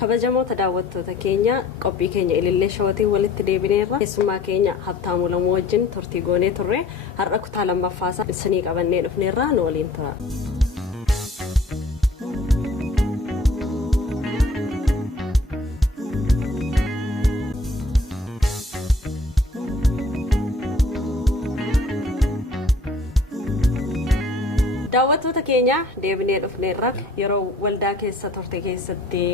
kabajamoota daawwattoota keenya qophii keenya ilillee shawwatii walitti deebineerra keessummaa keenya Habtaamuu Lamuu wajjin turtii goonee turre har'a kutaa lammaffaasaa isinii qabannee dhufneerra nu waliin tura. daawwattoota keenya deebinee dhufneerra yeroo waldaa keessa turte keessatti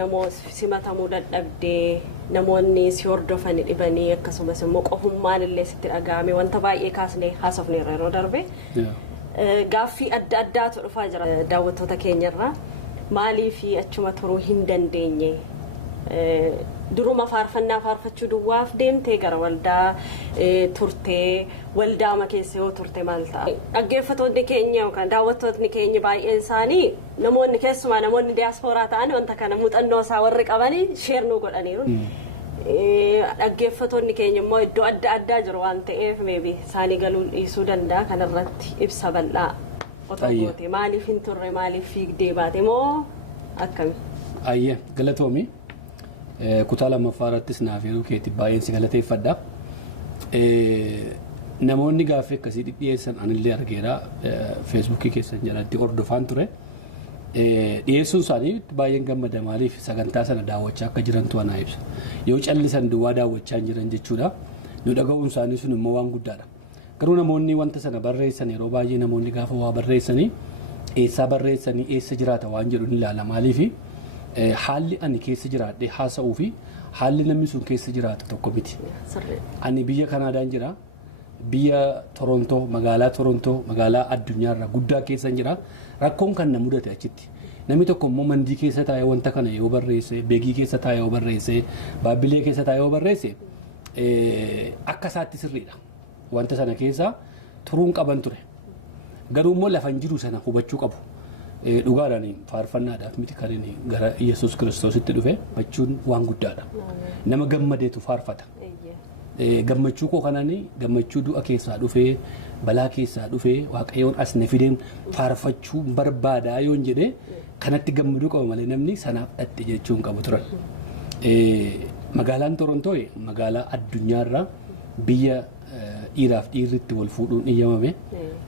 namoota simatamuu dadhabdee namoonni si hordofan dhibanii akkasumas immoo qofummaan illee sitti dhaga'ame wanta baay'ee kaasnee haasofneerra yeroo darbe gaaffii adda addaatu dhufaa jira daawwattoota keenyarra maaliif achuma turuu hin dandeenye duruma faarfannaa faarfachuu duwwaaf deemtee gara waldaa turtee waldaa ma keessa yoo turte maal ta'a dhaggeeffattoonni keenya yookaan daawwattoonni keenya baay'een isaanii namoonni keessumaa namoonni diaasporaa ta'an wanta kana muuxannoo isaa warri qabanii sheer nu godhaniiru dhaggeeffattoonni keenya immoo iddoo adda addaa jiru waan ta'eef maybe isaanii galuu dhiisuu danda'a kanarratti ibsa bal'aa otoo goote maaliif hin turre maaliif fiigdee baate moo akkami ayye galatoomi kutaa lammaffaarrattis naaf yeroo keetti baay'een si galateeffadha namoonni gaaffii akkasii dhiyeessan anillee argeera feesbuukii keessan jalatti hordofaan ture dhiyeessuun isaanii baay'een gammada maaliif sagantaa sana daawwachaa akka jirantu anaa ibsa yoo callisan duwwaa daawwachaa jiran jechuudha nu dhaga'uun isaanii sun immoo waan guddaadha garuu namoonni wanta sana barreessan yeroo baay'ee namoonni gaafa waa barreessanii eessaa barreessanii eessa jiraata waan jedhu ni ilaala maaliifi haalli ani keessa jiraadhe haasa'uu fi haalli namni sun keessa jiraatu tokko miti. Ani biyya Kanaadaan jira. Biyya Torontoo, magaalaa addunyaarra guddaa keessa jira. Rakkoon kan na mudate achitti. Namni tokko immoo mandii keessa taa'ee wanta kana yoo barreesse, beegii keessa taa'ee yoo barreesse, baabbilee keessa taa'ee yoo barreesse akka isaatti sirriidha. Wanta sana keessa turuun qaban ture. Garuu immoo lafan jiru sana hubachuu qabu. dhugaadhaan faarfannaadhaaf miti kan inni gara Yesuus Kiristoositti dhufe bachuun waan guddaadha. Nama gammadeetu faarfata. Gammachuu koo kanaan gammachuu du'a keessaa dhufee balaa keessaa dhufee waaqayyoon as na fideen faarfachuu barbaadaa yoon jedhee kanatti gammaduu qaba malee namni sanaaf dhatte jechuun qabu turan. Magaalaan Torontoo magaalaa addunyaarraa biyya dhiiraaf dhiirritti wal fuudhuun eeyyamame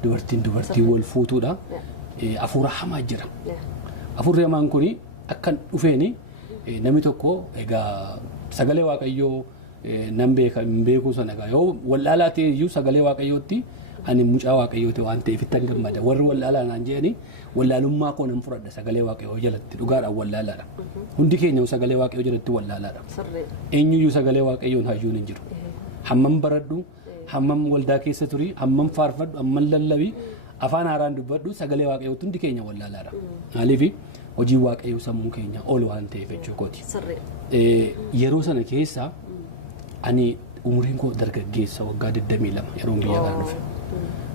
dubartiin dubartii wal fuutuudha. Afuura hamaa jira. Afuurri hamaan kun akkan dhufeeni namni tokko egaa sagalee waaqayyoo nan beeku sana egaa yoo wallaalaa ta'e iyyuu sagalee waaqayyootti ani mucaa waaqayyooti waan ta'eef ittan gammada. Warri wallaalaa naan jedhani wallaalummaa koo nan fudhadha sagalee waaqayyoo jalatti dhugaadhaan wallaalaadha. Hundi keenya sagalee waaqayyoo jalatti wallaalaadha. Eenyuyyuu sagalee waaqayyoon hayyuun hin jiru. Hammam baradhu, hammam waldaa keessa turi, hammam faarfadhu, hammam lallabii afaan haaraan dubbadhu sagalee waaqayyootti hundi keenya wallaalaadha. Maaliif hojii waaqayyoo sammuu keenya ol waan ta'eef jechuukooti. Yeroo sana keessa ani umriin koo dargaggeessa waggaa 22 yeroo biyya kana dhufe.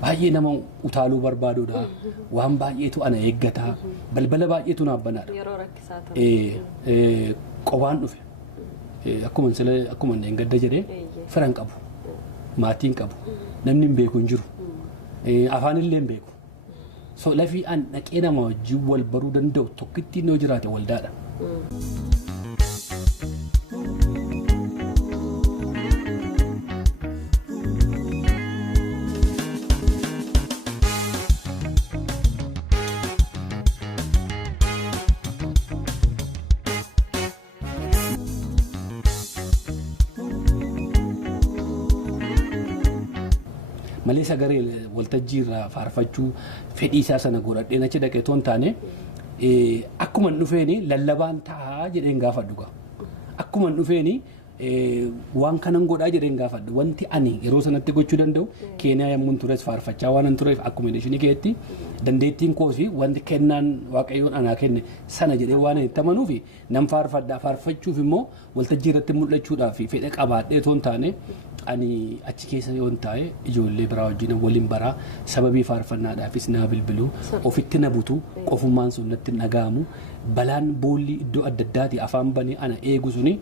Baay'ee nama utaaluu barbaaduudha. Waan baay'eetu ana eeggata. Balbala baay'eetu naaf banaadha. Yeroo rakkisaa ture. Qobaan dhufe. Akkuma inni gadda jedhee firan qabu. Maatiin qabu. Namni hin beeku hin jiru. Afaan illee hin beeku. So lafii an dhaqee nama wajjin wal baruu danda'u tokkitti inni yoo jiraate waldaadha. Malee sagalee waltajjii irraa faarfachuu fedhii isaa sana godhadheen achi dhaqee toon taane akkuma dhufeeni lallabaan taa'aa jedheen gaafadhu gaa. Akkuma dhufeeni waan kanan godhaa jedheen gaafadhu. Wanti ani yeroo sanatti gochuu danda'u Keeniyaa yemmuu tures faarfachaa waan an tureef akkuma isheen keetti dandeettiin koosi wanti kennaan waaqayyoon anaa kenne sana jedhee waan itti amanuuf nan faarfadhaa. Faarfachuuf immoo waltajjii irratti mul'achuudhaaf fedha qabaadhee toon taane ani achi keessa yoon taa'e ijoollee biraa wajjin waliin baraa sababii faarfannaadhaafis naa bilbiluu ofitti na butu qofummaan sun natti nagaamu balaan boolli iddoo adda addaati afaan banee ana eegu suni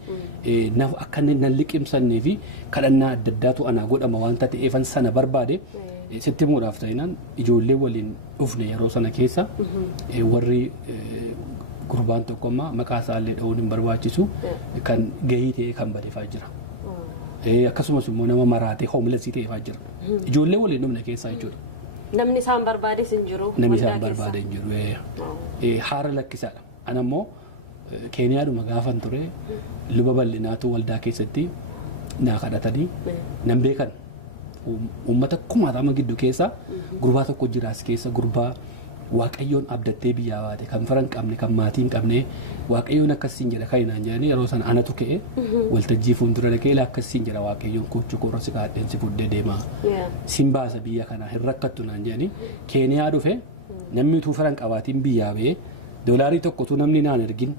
akka nan liqimsannee fi kadhannaa adda addaatu ana godhama wanta ta'eefan sana barbaade sitti muudhaaf ta'inaan ijoollee waliin dhufne yeroo sana keessa warri gurbaan tokko ammaa maqaa isaallee dha'uun hin barbaachisu kan gahii ta'e kan badeefaa jira. Akkasumas immoo nama maraatee hoomlesii ta'eefaa jira. Ijoollee waliin dhumne keessaa jechuudha. Namni isaan barbaades hin jiru. Namni isaan barbaade hin jiru. Haara lakkisaadha. Ana immoo Keeniyaadhuma gaafan ture luba bal'inaatu waldaa keessatti naa kadhatanii nan beekan. Uummata kumaatama gidduu keessa gurbaa tokko jiraas keessa gurbaa waaqayyoon abdattee biyyaa baate kan fira hin qabne kan maatii hin qabne waaqayyoon akkasiin jedha kan hinaan jedhanii yeroo sana anatu ka'e waltajjii fuuldura dhaqee akkasiin jedha waaqayyoon kochuu koora si kaadheen si fuddee deemaa sin baasa biyya kanaa hin rakkattu naan jedhanii Keeniyaa dhufe namni utuu fira hin qabaatiin biyyaa ba'ee doolaarii tokko utuu namni naan ergin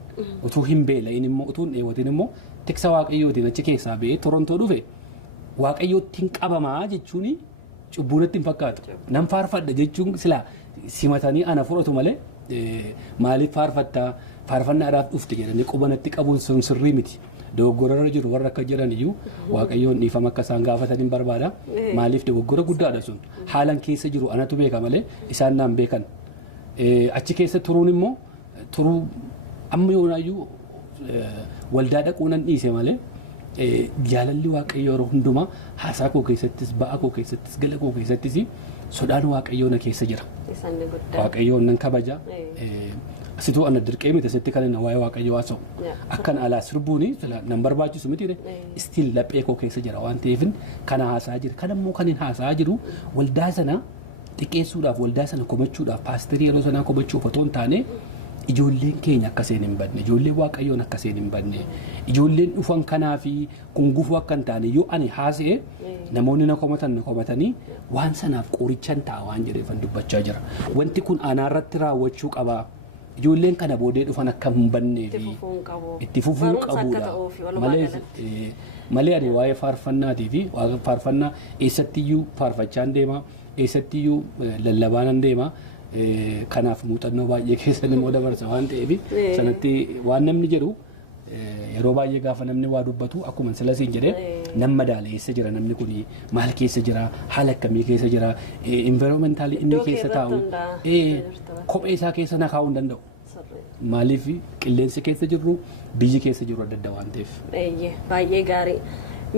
utuu hin beela'in immoo utuu hin dheewatin immoo tiksa waaqayyootiin achi keessaa ba'ee Torontoo dhufe waaqayyootti hin qabamaa jechuun cubbuunatti hin fakkaatu nan faarfadha jechuun silaa simatanii ana fudhatu malee maaliif faarfattaa faarfannaadhaaf dhufte jedhanii qubanatti qabuun sun sirrii miti dogoggorarra jiru warra akka jiran iyyuu waaqayyoon dhiifama akka isaan gaafatan barbaada maaliif dogoggora guddaadha sun haalan keessa jiru anatu beeka malee isaan naan beekan achi keessa turuun immoo turuu amma yoonaayyuu waldaa dhaquu nan dhiise malee jaalalli waaqayyoo yeroo hundumaa haasaa koo keessattis ba'a koo keessattis gala koo keessattis sodaan waaqayyoo na keessa jira. Waaqayyoon nan kabaja. Asituu ana dirqee miti asitti kan inni waa'ee waaqayyoo haasa'u. Akkan alaa sirbuuni nan barbaachisu miti istiin laphee koo keessa jira waan ta'eef kana haasaa jira. Kan immoo kan hin haasaa jiru waldaa sana xiqqeessuudhaaf waldaa sana komachuudhaaf paasterii yeroo sanaa komachuuf otoo hin taane ijoolleen keenya akkaseen hin badne ijoolleen waaqayyoon akkaseen hin badne ijoolleen dhufan kanaa fi kungufuu akka hin taane yoo ani haasa'e namoonni na komatanii waan sanaaf qorichan ta'a waan jedheefan dubbachaa jira. Wanti kun anaarratti raawwachuu qaba. Ijoolleen kana boodee dhufan akka hin badnee fi itti fufuu qabuudha. Malee ani waa'ee faarfannaatii fi faarfannaa eessattiyyuu faarfachaan deema eessattiyyuu lallabaanan deema. Kanaaf muuxannoo baay'ee keessan immoo dabarsa waan ta'eef sanatti waan namni jedhu yeroo baay'ee gaafa namni waa dubbatu akkuma silasiin jedhee nama madaala eessa jira namni kun maal keessa jira haala akkamii keessa jira environmentaalii inni keessa taa'u kophee isaa keessa na kaa'uu hin danda'u. Maaliif qilleensi keessa jirru biyyi keessa jiru adda adda waan ta'eef. Baay'ee gaarii.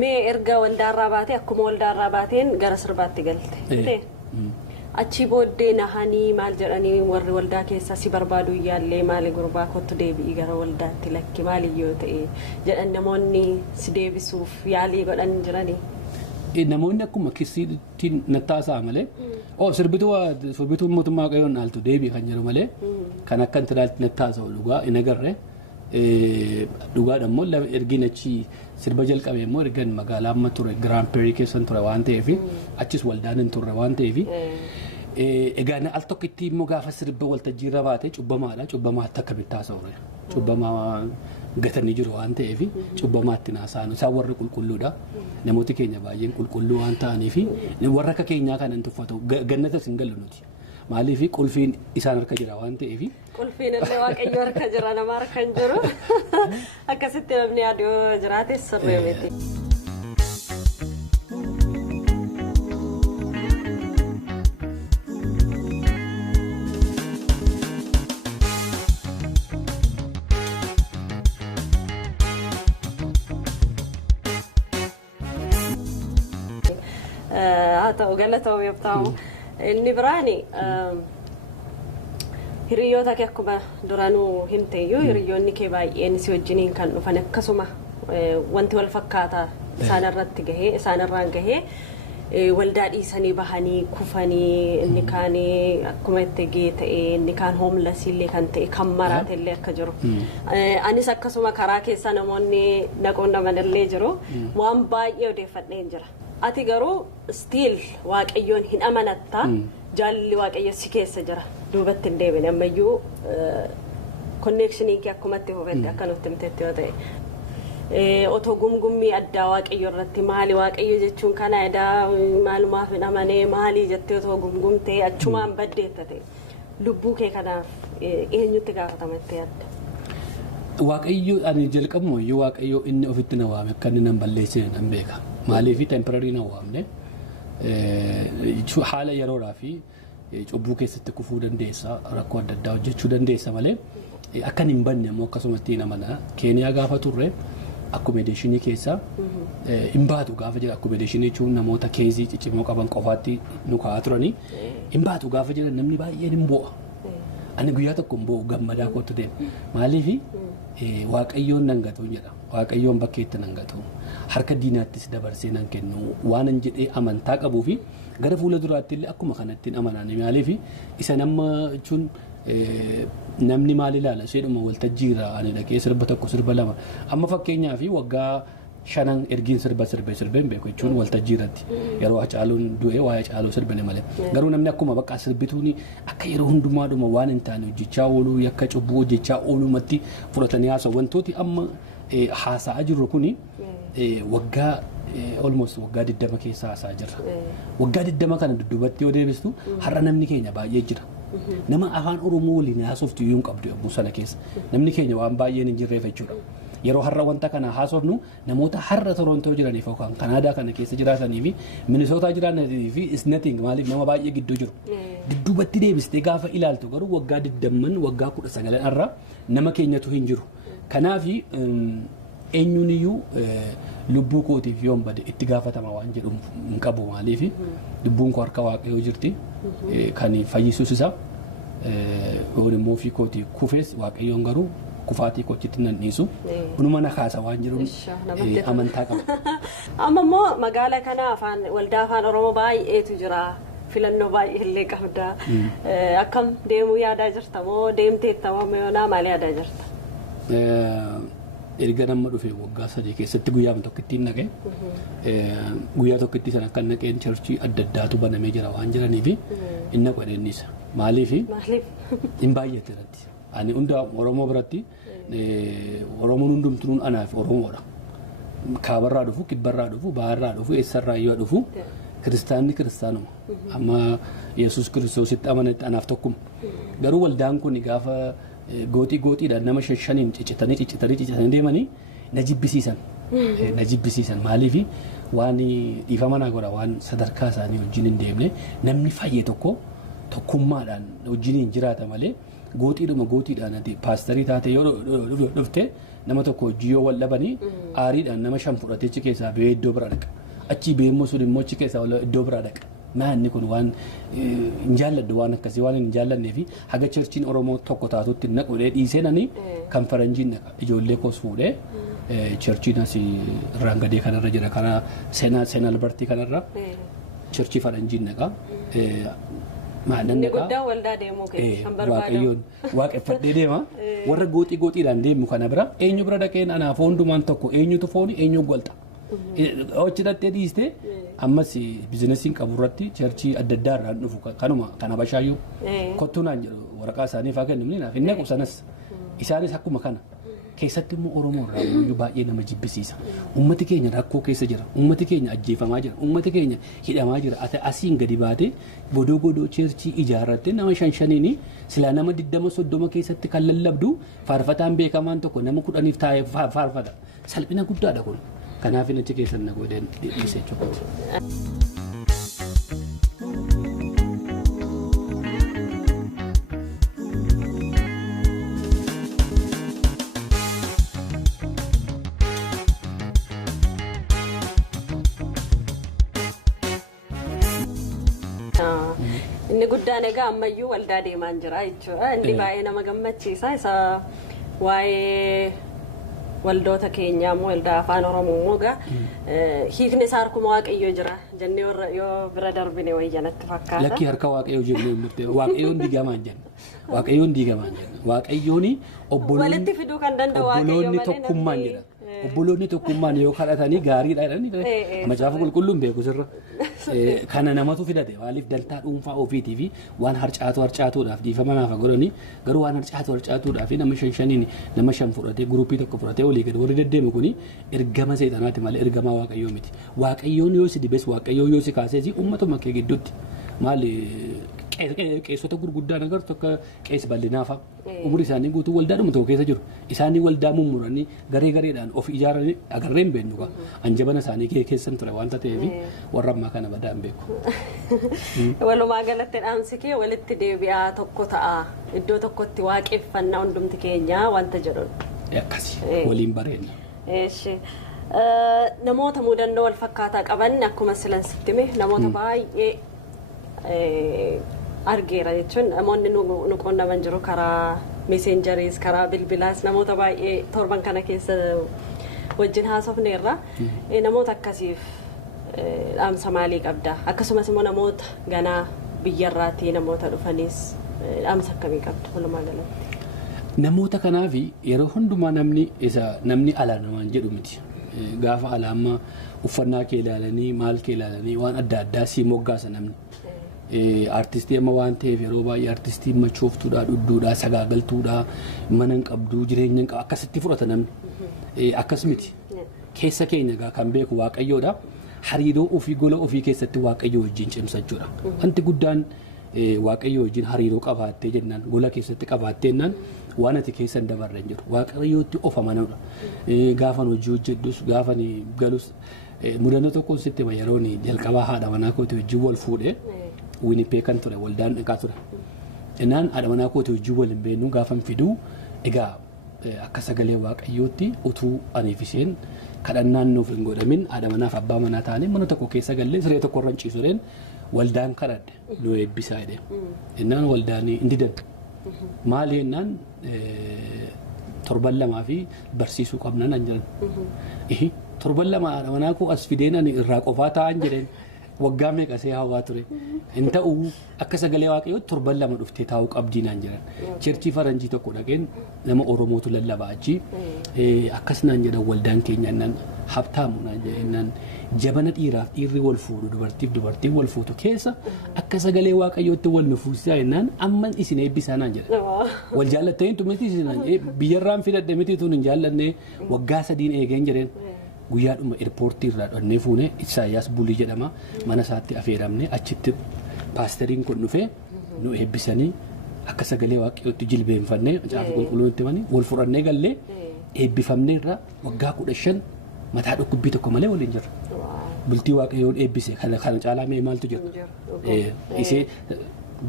Mee erga waldaarraa baatee akkuma waldaarraa baateen gara sirbaatti galte. Achi booddee nahanii maal jedhanii warri waldaa keessaa si barbaadu iyyaallee maali gurbaa kottu deebi'i gara waldaatti lakki maali yoo ta'e jedhan namoonni si deebisuuf yaalii godhan jiranii. Namoonni akkuma kisiitiin nattaasaa malee sirbituu mootummaa qayoon dhaaltu deebii kan jedhu malee kan akka inti dhaalti nattaasa'u dhugaa hin agarre dhugaadha immoo ergiin achi sirba jalqabe immoo ergan magaalaa amma ture Grand Prix keessan ture waan ta'eef achis waldaan hin turre waan ta'eef egaa al tokkitti immoo gaafa sirba waltajjii irra baate cubbamaadha cubbamaatti akka bittaasa'u cubbamaa gatanii jiru waan ta'eef cubbamaatti naasa'an isaan warri qulqulluudha namooti keenya baay'een qulqulluu waan ta'aniif warra akka keenyaa kan hin tuffatu gannatas hin gallu nuti maaliif qulfiin isaan harka jira waan ta'eef. Qulfiin illee waaqayyo harka jira nama harka hin jiru akkasitti namni yaaduu jiraate sirrii miti. Haa ta'u galatoom yoobtaamu inni biraani hiriyoota kee akkuma duranuu himteeyyuu hiriyoonni kee baay'een si wajjiniin kan dhufan akkasuma wanti wal fakkaataa isaanirratti gahee isaanirraan gahee waldaa dhiisanii bahanii kufanii inni kaan akkuma itti gahee ta'e inni kaan hoomlasiillee kan ta'e kan maraatellee akka jiru. Anis akkasuma karaa keessa namoonni naquun namanillee jiru waan baay'ee odeeffadhee jira. Ati garuu stiil waaqayyoon hin amanatta jaalli waaqayyo si keessa jira duubatti hin deebine ammayyuu konneekshinii kee akkumatti hubadde akka nutti himteetti yoo ta'e otoo gumgummii addaa waaqayyo irratti maali waaqayyo jechuun kana edaa maalumaaf hin amanee maalii jettee otoo gumgumtee achumaan baddeetta ta'e lubbuu kee kanaaf eenyutti gaafatama itti yaadda? Waaqayyo ani jalqabuma iyyuu waaqayyo inni ofitti na waame akka inni nan balleessine nan beeka. Maaliif temporary na waamne haala yeroodhaa fi cubbuu keessatti kufuu dandeessa rakkoo adda addaa hojjechuu dandeessa malee akka hin banne ammoo akkasumatti namana Keeniyaa gaafa turre akkomodeeshinii keessa hin baatu gaafa jira akkomodeeshinii jechuun namoota keezii ciccimoo qaban qofaatti nu kaa'aa turanii hin baatu gaafa jira namni baay'een hin bo'a. Ani guyyaa tokko hin bo'u gammadaa kootu deema maaliifi waaqayyoon nan gatu jedha waaqayyoon bakkeetti nan gatu harka diinaattis dabarsee nan kennu waan hin jedhee amantaa qabuu fi gara fuula duraatti illee akkuma kanattiin amananii maaliifi isa nama jechuun namni maal ilaala isheedhuma waltajjiirra ani dhaqee sirba tokko sirba lama amma fakkeenyaa fi waggaa 5 ergiin sirbeen beeku jechuun waltajjiirratti yeroo Hacaaluun du'e waa'ee Hacaaluu sirbine malee garuu namni akkuma bakka sirbituuni akka yeroo hundumaadhuma waan hin taane hojjechaa ooluu yakka cubbuu hojjechaa oolumatti fudhatanii haasa'u wantooti amma haasa'aa jirru kuni waggaa almost waggaa 20 keessa haasa'aa jirra waggaa 20 kana dudduubatti yoo deebistu har'a namni keenya baay'ee jira. Nama afaan Oromoo waliin haasoftu iyyuu hin qabdu yommuu sana keessa namni keenya waan baay'een hin jirreef jechuudha. Yeroo har'a wanta kana haasofnu namoota har'a Torontoo jiraniif yookaan Kanaadaa kana keessa jiraatanii fi Minisootaa jiraatanii fi isnating maaliif nama baay'ee gidduu jiru. Dudduubatti deebistee gaafa ilaaltu garuu waggaa 20 waggaa 19 irra nama keenyatu hin jiru. Kanaaf eenyuun iyyuu lubbuu kootiif yoon bade itti gaafatama waan jedhu hin qabu maaliif lubbuun koo harka waaqayyoo jirti kan fayyisuus isaa yoon immoo ofii kootii kufees waaqayyoon garuu kufaatii kootitti nan dhiisu kunuma na kaasa waan jedhuun amantaa qaba. Amma immoo magaala kana waldaa afaan Oromoo baay'eetu jira. Filannoo baay'ee illee qabda. Akkam deemuu yaadaa jirta moo deemteetta moo meeyonaa maal yaadaa jirta? Erga nama dhufee waggaa 3 keessatti guyyaa tokkotti hin naqee guyyaa tokkotti sana kan naqeen churchii adda addaatu banamee jira waan jiraniif inni qodeenisa maaliif hin baay'ate irratti ani hunda Oromoo biratti Oromoon hundumtuun anaaf Oromoodha kaabarraa dhufu kibbarraa dhufu baharraa dhufu eessarraa yoo dhufu kiristaanni kiristaanuma amma Yesuus Kiristoositti amanatti anaaf tokkuma garuu waldaan kun gaafa gootiidhaan nama 5 ciccitanii deemanii na jibbisiisan maaliif waan dhiifama naa godha waan sadarkaa isaanii wajjin hin deemne namni fayyee tokkummaadhaan wajjin hin jiraata malee gootiidhaan paastarii taate yoo dhufte nama tokko hojii yoo wal dhabanii aariidhaan nama 5 fudhatee achi keessaa ba'ee iddoo bira dhaqa achi beemmoo sun immoo achi keessaa iddoo biraa dhaqa. Maanni kun waan hin jaalladhu waan akkasii waan hin jaallannee fi haga churchiin Oromoo tokko taatutti naquudhee dhiiseenanii kan faranjiin naqa ijoollee koos fuudhee churchiin asii irraan gadee kanarra jira kana seenaa albartii kanarra churchii faranjiin naqa. Inni guddaan waldaa deemuu kan barbaadamu. Waaqeffadhee deema warra gootiidhaan deemu kana bira eenyu bira dhaqeen anaaf hundumaan tokko eenyutu fooni eenyu golta. Hojjetatee dhiistee ammas biizinesiin qabu irratti churchii adda addaa irraan dhufu kanuma kana bashaayyuu kottuu naan jedhu waraqaa isaaniif haa kennu naaf hin naqu sanas isaanis akkuma kana keessatti immoo Oromoo irraa iyyuu baay'ee nama jibbisiisa. Uummati keenya rakkoo keessa jira. Uummati keenya ajjeefamaa jira. Uummati keenya hidhamaa jira. Asiin gadi baatee godoo churchii ijaarrattee nama 5 silaa nama 20-30 keessatti kan lallabdu faarfataan beekamaan tokko nama 10 taa'ee faarfata. Salphina guddaadha kun. Kanaaf inni achi keessan na godheen dhiisee jechuudha. Inni guddaan egaa ammayyuu waldaa deemaan jira jechuudha. Inni baay'ee nama gammachiisa. Isa waa'ee waldoota keenyaa immoo waldaa afaan Oromoo immoo egaa hiikni isaa harkuma Waaqayyoo jira jennee yoo bira darbine wayya natti fakkaata. Lakkii harka Waaqayyoo jennee murtee Waaqayyoon diigamaan jenna. Waaqayyoon walitti fiduu kan danda'u obboloonni tokkummaan jedha. Obboloonni tokkummaan yoo kadhatanii gaariidha jedhanii macaafa qulqulluun beeku sirra. Kana namatu fidate maaliif daltaa dhuunfaa ofiitii fi waan harcaatuudhaaf dhiifama naaf godhanii garuu waan harcaatuudhaaf nama 5 nama 5 fudhatee guruupii tokko fudhatee olii gadi warri deddeemu kuni ergama seexanaati malee ergama Waaqayyoo miti. Waaqayyoon yoo si dibes Waaqayyoo yoo si kaasees uummatuma kee gidduutti maali qeessota gurguddaa agartu akka qeessa bal'inaa fa'a. Umurii isaanii guutuu waldaadhuma tokko keessa jiru. Isaanii waldaa mummuranii garee gareedhaan of ijaaranii agarreen beeknu qaba. Anjabana isaanii keessan ture waanta ta'eef warra ammaa kana badaan beeku. Walumaa galatti dhaamsi kee walitti deebi'aa tokko ta'a. Iddoo tokkotti waaqeffannaa hundumti keenya wanta jedhuun. Akkasi waliin bareedna. Namoota mudannoo wal fakkaataa qaban akkuma silan sitti hime namoota baay'ee argeera jechuun namoonni nu qunnaman jiru karaa meeseenjariis karaa bilbilaas namoota baay'ee torban kana keessa wajjin haasofneerra namoota akkasiif dhaamsa maalii qabda akkasumas immoo namoota ganaa biyyarraatii namoota dhufaniis dhaamsa akkamii qabda walumaa galatti. Namoota kanaaf yeroo hundumaa namni ala namaan jedhu miti. Gaafa alaammaa uffannaa kee ilaalanii maal kee ilaalanii waan adda addaa si moggaasa namni. Artistii amma waan ta'eef yeroo baay'ee artistii machooftuudha, dhudhuudha, sagaagaltuudha, mana hin qabdu, jireenya hin qabu akkasitti fudhata namni. Akkas miti. Keessa keenya kan beeku Waaqayyoodha. Hariiroo ofii gola ofii keessatti Waaqayyo wajjin cimsachuudha. Wanti guddaan Waaqayyo wajjin hariiroo qabaattee jennaan gola keessatti qabaattee jennaan waan ati keessa hin dabarre hin jiru. Waaqayyootti of amanudha. Gaafan hojii hojjedhus gaafan galus mudannoo tokkoon sitti yeroon jalqabaa haadha manaa kooti wajjin wal fuudhee Winnipeg kan ture waldaan dhiqaa ture. Innaan haadha manaa kooti wajjin wal hin beeknu gaafan fiduu egaa akka sagalee Waaqayyootti utuu aniif isheen kadhannaan nuuf hin godhamin haadha manaaf abbaa manaa ta'anii mana tokko keessa gallee siree tokko irra ciisuudhaan waldaan kadhadhe nu eebbisaa jedhee. Innaan waldaan hin didan. Maali jennaan torban lamaa fi barsiisuu qabnan an jiran. Torban lama haadha manaa koo as fideen ani irraa qofaa ta'an jedheen. Waggaa meeqa see hawaa ture. Hin ta'u akka sagalee Waaqayyootti torban lama dhuftee taa'uu qabdii naan jedhan. Cheerchii faranjii tokko dhaqeen nama Oromootu lallabaa achi. Akkas naan jedhan waldaan keenya innaan habtaamu naan jedhan jabana dhiiraaf dhiirri wal fuudhu dubartiif dubartiin wal fuutu keessa akka sagalee Waaqayyootti wal nufuusisaa jennaan amma isin eebbisaa naan jedhan. Wal jaallattee hin tumiti isin biyyarraan fidadhe miti tun hin jaallanne waggaa sadiin eegeen jedheen. Guyyaadhuma eerpoortii irraa dhannee fuunee Isaayyaas Bulii jedhama mana isaatti affeeramne achitti paasteriin kun dhufee nu eebbisanii akka sagalee Waaqayyootti jilbeenfannee caafa qulqulluutti manii wal fudhannee gallee eebbifamnee irraa waggaa 15 mataa dhukkubbii tokko malee waliin jirra. Bultii Waaqayyoon eebbise kana caalaa mee maaltu jira? Isee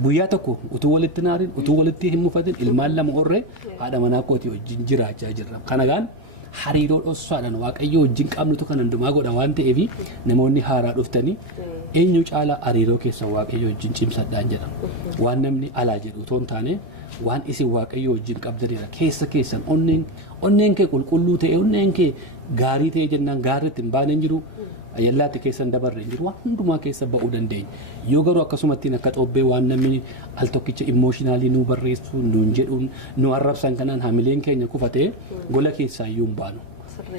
guyyaa tokko utuu walitti naarin utuu walitti hin mufatin ilmaan lama horree haadha manaa kootii wajjin jiraachaa jirra. Kanagaan hariiroo dhossaadhaan Waaqayyo wajjin qabnutu kan hundumaa godha waan ta'eef namoonni haaraa dhuftanii eenyu caalaa hariiroo keessan Waaqayyo wajjin cimsadhaan jedha. Waan namni alaa jedhu otoo hin taane waan isin Waaqayyo wajjin qabdanidha. Keessa keessan onneen kee qulqulluu ta'e onneen kee gaarii ta'e jennaan gaariitti hin baane hin jiru. Ayyallaatti keessan dabarre hin jiru waan hundumaa keessa ba'uu dandeenya. Yoo garuu akkasumattiin akka xobbee waan namni al tokkicha immooshinaalii nu barreessu nuun jedhuun nu arrabsan kanaan hamileen keenya kufatee gola keessaa iyyuu hin baanu.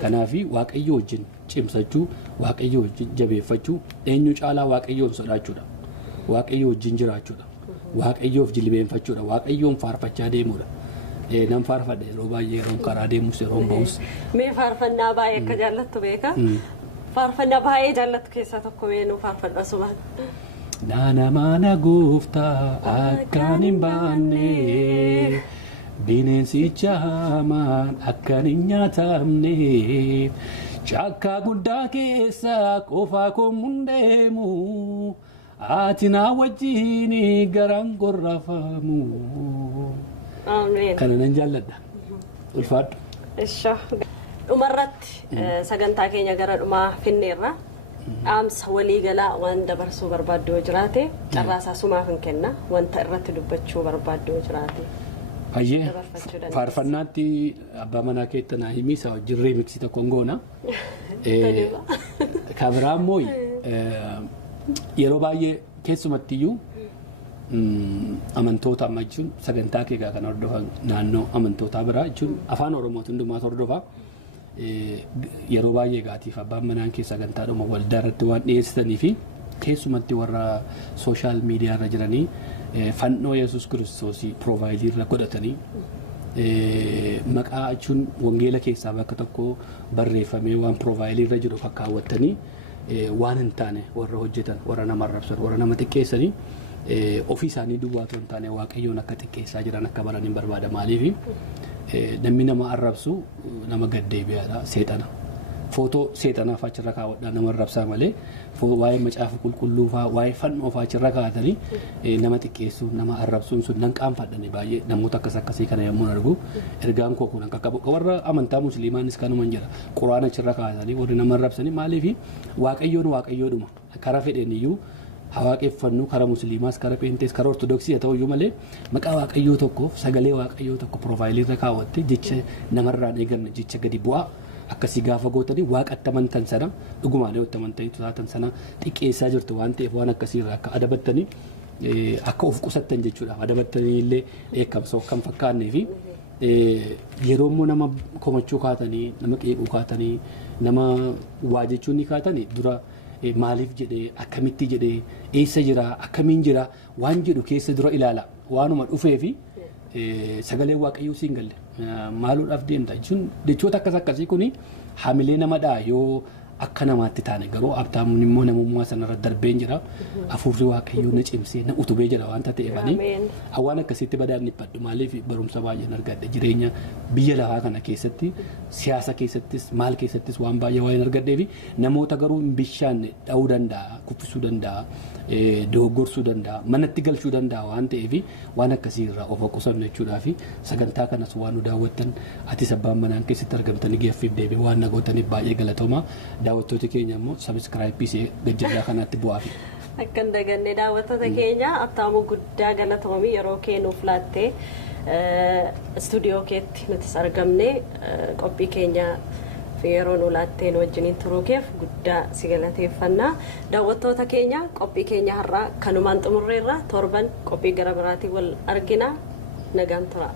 Kanaaf Waaqayyo wajjin cimsachuu, Waaqayyo wajjin jabeeffachuu, eenyu caalaa Waaqayyoon sodaachuudha. Waaqayyo wajjin jiraachuudha. Waaqayyoof jilbeenfachuudha. Waaqayyoon faarfachaa deemuudha. Nam faarfadhe yeroo baay'ee yeroon karaa deemus yeroon ba'us. Mee faarfannaa baay'ee akka jaallattu beekaa? Faarfannaa baay'ee jaallattu keessaa tokko mee nu faarfadhu asumaan. Naana mana gooftaa akkaan hin baanne bineensicha hamaan akkaan hin nyaatamne cakkaa guddaa keessa qofaa koommuun deemu ati na wajjin garaan gorrafamu. Kana nan jaalladha. Ulfaadhu. Dhumarratti sagantaa keenya gara dhumaa finneerra dhaamsa waliigalaa waan dabarsuu barbaaddu yoo jiraate carraasaa sumaaf hin kenna wanta irratti dubbachuu barbaaddu yoo jiraate. Hayyee faarfannaatti abbaa manaa keetta naa himii isaa wajjin reemiksii tokkoon goona. Kabiraa immoo yeroo baay'ee keessumattiyyuu amantoota amma jechuun sagantaa keegaa kan hordofan naannoo amantootaa biraa jechuun afaan Oromootiin hundumaa hordofaa. Yeroo baay'ee gaatiif abbaan manaan keessa sagantaadhuma waldaa irratti waan dhiyeessitanii fi keessumatti warra sooshaal miidiyaa irra jiranii fannoo Yesuus Kiristoosii piroovaayidii irra godhatanii maqaa jechuun wangeela keessaa bakka tokko barreeffamee waan piroovaayidii irra jiru fakkaawwattanii waan hin taane warra hojjetan warra nama arrabsan warra nama xiqqeessanii ofii isaanii duwwaa otoo hin taane waaqayyoon akka xiqqeessaa jiran akka baran hin barbaada maaliif namni nama arrabsu nama gaddeebi'aadha seexana. Footoo seexanaa fa'aa achirra kaawwadhaa nama arrabsaa malee waa'ee macaafa qulqulluu fa'aa waa'ee fannoo fa'aa achirra kaa'atanii nama xiqqeessuu nama arrabsuun sun nan qaanfadhani baay'ee namoota akkasii kana yommuu argu ergaan koo kun akka qabu warra amantaa musliimaanis kanuma jira quraana achirra kaa'atanii warri nama arrabsanii maaliif waaqayyoodhuma karaa fedheen iyyuu waaqeffannuu karaa musliimaas karaa peentees karaa ortodoksii haa ta'u iyyuu malee maqaa waaqayyoo tokkoof sagalee waaqayyoo tokko piroofaayiliirra kaawwatte jecha namarraan eeganne jecha gadi bu'aa. Akkasii gaafa gootanii waaqatti amantan sana dhugumaan yoo amantan taatan sana xiqqeessaa jirtu waan ta'eef waan akkasiirraa akka adabattanii akka of qusattan jechuudha. Adabattanii illee eekamsa kan fakkaannee fi yeroo immoo nama komachuu kaatanii nama qeequu kaatanii nama waa jechuun ni kaatanii dura maaliif jedhee akkamitti jedhee eessa jira akkamiin jira waan jedhu keessa dura ilaala waanuma dhufee fi sagalee waaqayyoo siin galle. Maaluudhaaf deemta jechuun jechoota akkasii kuni hamilee namadhaa yoo akka namaatti taane garuu abtaamuun immoo namummaa sanarra darbeen jira hafuurri waaqayyoo na cimsee na utubee jira waanta ta'eefanii waan akkasitti badaan dhiphadhu maaliif barumsa baay'een argadhe jireenya biyya lafaa kana keessatti siyaasa keessattis maal keessattis waan baay'ee waan argadhee fi namoota garuu hin bishaanne dha'uu danda'a kuffisuu danda'a doggorsuu danda'a manatti galchuu danda'a waan ta'eef waan akkasiirraa of qusannu jechuudhaa fi sagantaa kanas waan nu daawwattan ati abbaan manaan keessatti argamtanii geeffiif deebii waan nagootaniif baay'ee galatooma. Daawwattoota keenya immoo sabiskiraayipii gajjallaa kanaatti bu'aafi. Akka hin daganne daawwattoota keenya abtaamuu guddaa galatoomii yeroo kennuuf laattee istuudiyoo keetti nutis argamne qophii keenya fi yeroo nu laattee nu wajjiniin turuu keef guddaa si galateeffannaa. Daawwattoota keenya qophii keenya har'aa kanumaan xumurreerra torban qophii gara biraatiin wal argina nagaan tura.